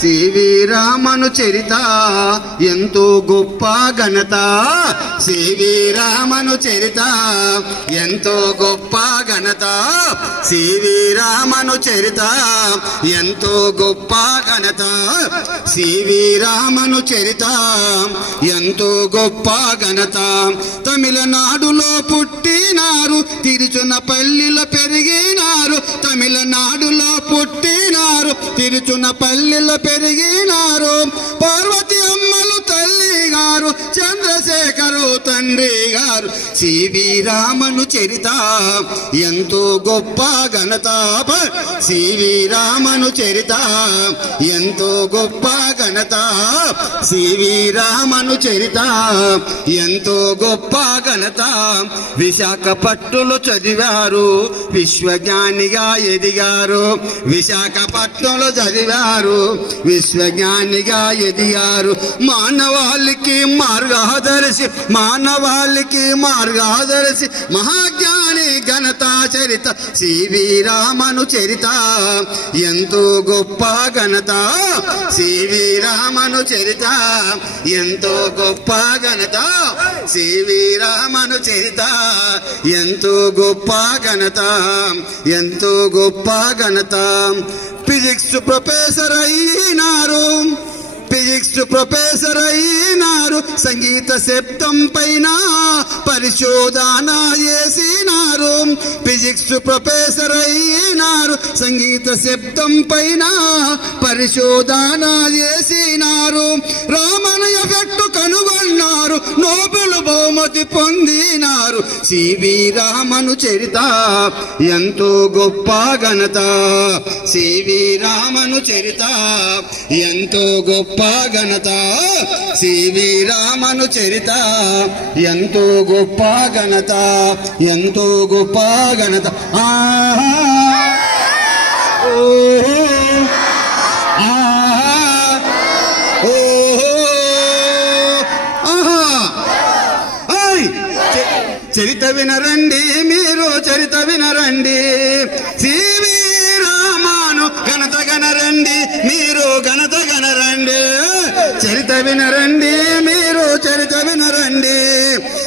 CV రామను చరిత ఎంతో గొప్ప ఘనత. సివి రామను చరిత ఎంతో గొప్ప ఘనత. సివి రామను చరిత ఎంతో గొప్ప ఘనత. సివి రామను చరిత ఎంతో గొప్ప ఘనత. తమిళనాడులో పుట్టినారు తిరుచునపల్లిలో పెరిగినారు. తమిళనాడు తిరుచున పల్లెల్లో పెరిగినారు. పార్వతి గారు తండ్రి గారు సివి రామను చరిత ఎంతో గొప్ప ఘనతాప సివి రామను చరిత ఎంతో గొప్ప ఘనత సివి రామను చరిత ఎంతో గొప్ప ఘనత విశాఖపట్నంలో చదివారు విశ్వజ్ఞానిగా ఎదిగారు విశాఖపట్నంలో చదివారు విశ్వజ్ఞానిగా ఎదిగారు మానవాళికి మార్గదర్శి మానవాళికి మార్గాదర్శి మహాజ్ఞాని ఘనతా చరిత సివి రామను చరిత. ఎంతో గొప్ప ఘనత సివి రామను చరిత. ఎంతో గొప్ప ఘనత సివి రామను చరిత. ఎంతో గొప్ప ఘనత ఎంతో గొప్ప ఘనత. ఫిజిక్స్ ప్రొఫెసర్ అయినారు. ఫిజిక్స్ ప్రొఫెసర్ అయినారు సంగీత శబ్దం పైన పరిశోధన చేసినారు. ఫిజిక్స్ ప్రొఫెసర్ అయినారు సంగీత శబ్దం పైన పరిశోధన చేసినారు. రామన్ ఎఫెక్ట్ కనుగొన్నారు. నోబెల్ బహుమతి పొందినారు సివి రామను చరిత ఎంతో గొప్ప ఘనత. సివి రామను చరిత ఎంతో గొప్ప ఘనత. సివి రామను చరిత ఎంతో గొప్ప ఘనత. ఎంతో గొప్ప ఘనత. ఆహా. ఓ ఆహా ఓహో ఆహా ఆయ్! చ- చరిత వినరండి మీరు చరిత వినరండి. సివి రామాను ఘనత గనరండి మీరు ఘనత గనరండి. చరిత వినరండి మీరు చరిత వినరండి.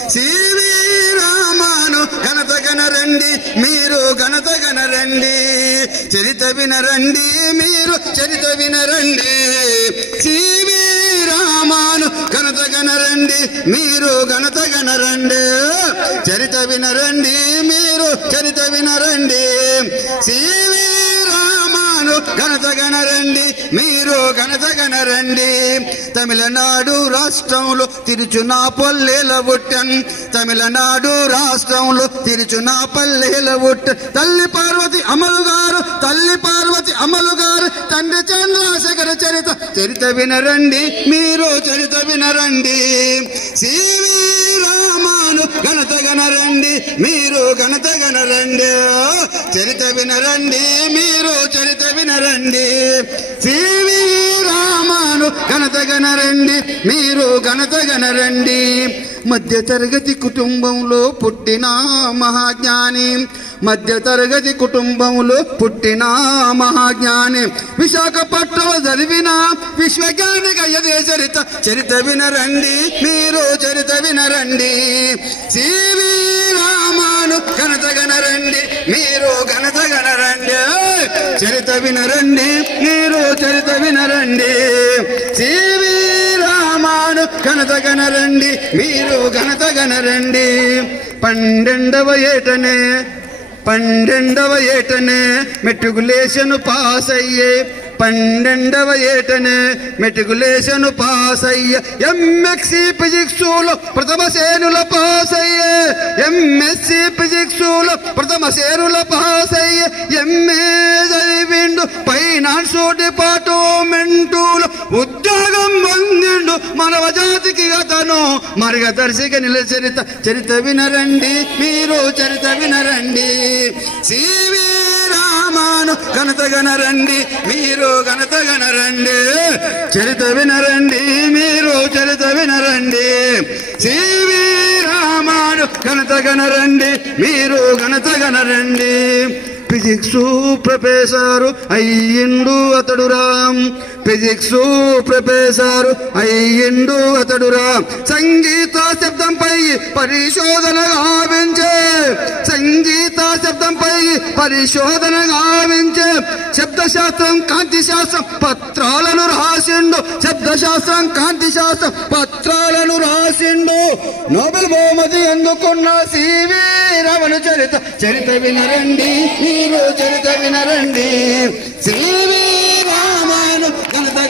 సివి రామాను ఘనత గనరండి మీరు ఘనత గనరండి. చరిత వినరండి మీరు చరిత వినరండి. సివి రామాను ఘనత గనరండి మీరు ఘనత గనరండి. చరిత వినరండి మీరు చరిత వినరండి. సివి రామాను ఘనత గణరండి మీరు ఘనత గణరండి తమిళనాడు రాష్ట్రంలో తిరుచునాపల్లెల బుట్టన్ తమిళనాడు రాష్ట్రంలో తిరుచునాపల్లెల పుట్ట తల్లి పార్వతి అమలు గారు తల్లి పార్వతి అమలు గారు తండ్రి చంద్రశేఖర చరిత చరిత వినరండి మీరు చరిత వినరండి. సి ఘనత గనరండి మీరు ఘనత గనరండి చరిత వినరండి మీరు చరిత వినరండి. సివి రామాను ఘనత గనరండి మీరు ఘనత గనరండి మధ్య తరగతి కుటుంబంలో పుట్టిన మహాజ్ఞాని మధ్యతరగతి కుటుంబంలో పుట్టిన మహాజ్ఞాని. విశాఖపట్నం చదివిన విశ్వజ్ఞాని గయ్యదే చరిత చరిత వినరండి మీరు చరిత వినరండి. సివి రామాను ఘనత గనరండి మీరు ఘనత గనరండి. చరిత వినరండి మీరు చరిత వినరండి. సివి రామాను ఘనత గనరండి మీరు ఘనత గనరండి. పన్నెండవ ఏటనే పన్నెండవ ఏటనే మెట్రికులేషన్ పాస్ అయ్యే పన్నెండవ ఏటనే మెట్రికులేషన్ పాస్ అయ్యే ఎంఎస్సి ఫిజిక్స్లో ప్రథమ శ్రేణుల పాస్ అయ్యే ఎంఎస్సి ఫిజిక్స్లో ప్రథమ శ్రేణుల పాస్ అయ్యే ఎంఏ చదివిండు ఫైనాన్స్ డిపార్ట్మెంటులో ఉద్యోగం పొందిండు. మానవ జాతికి అతను మార్గదర్శిగా నిలచరిత చరిత వినరండి. మీరు చరిత వినరండి. సివి రామాను ఘనత గనరండి. మీరు ఘనత గనరండి. చరిత వినరండి. మీరు చరిత వినరండి. సివి రామాను ఘనత గనరండి. మీరు ఘనత గనరండి. ఫిజిక్స్ ప్రొఫెసరు అయ్యిండు అతడు రామ్. ఫిజిక్స్ ప్రొఫెసర్ అయ్యిండు అతడురా సంగీత శబ్దంపై పరిశోధన గావించే. సంగీత శబ్దంపై పరిశోధన గావించే. శబ్దశాస్త్రం కాంతి శాస్త్రం పత్రాలను రాసిండు. శబ్దశాస్త్రం కాంతి శాస్త్రం పత్రాలను రాసిండు. నోబెల్ బహుమతి అందుకున్న సివి రమణ చరిత చరిత వినరండి మీరు చరిత వినరండి. సివి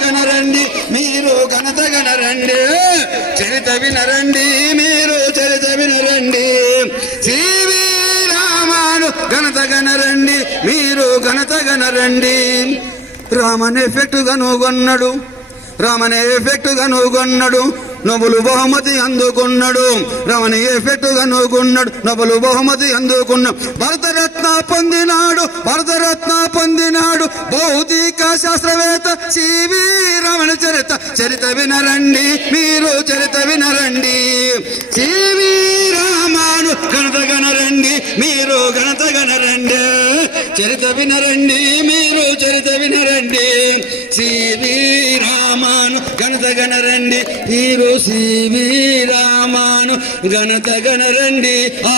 గనరండి మీరు ఘనత గణరండి చరిత వినరండి మీరు చరిత వినరండి. సివి రామాను ఘనత గణరండి మీరు ఘనత గణరండి రామన్ ఎఫెక్ట్ కనుగొన్నాడు రామన్ ఎఫెక్ట్ కనుగొన్నాడు. నవ్వులు బహుమతి అందుకున్నాడు. ఏ ఎఫెక్ట్ నవ్వుకున్నాడు నవ్వులు బహుమతి అందుకున్నాడు భరతరత్న పొందినాడు. భరతరత్న పొందినాడు. భౌతిక శాస్త్రవేత్త సివి రమణ చరిత. చరిత వినరండి. మీరు చరిత వినరండి. సివి రామాను గణత గణరండి మీరు గణత గణరండి చరిత వినరండి. మీరు చరిత వినరండి. సివి రామాను ఘనత గణరండి సివి రామాను ఘనత గణరండి ఆ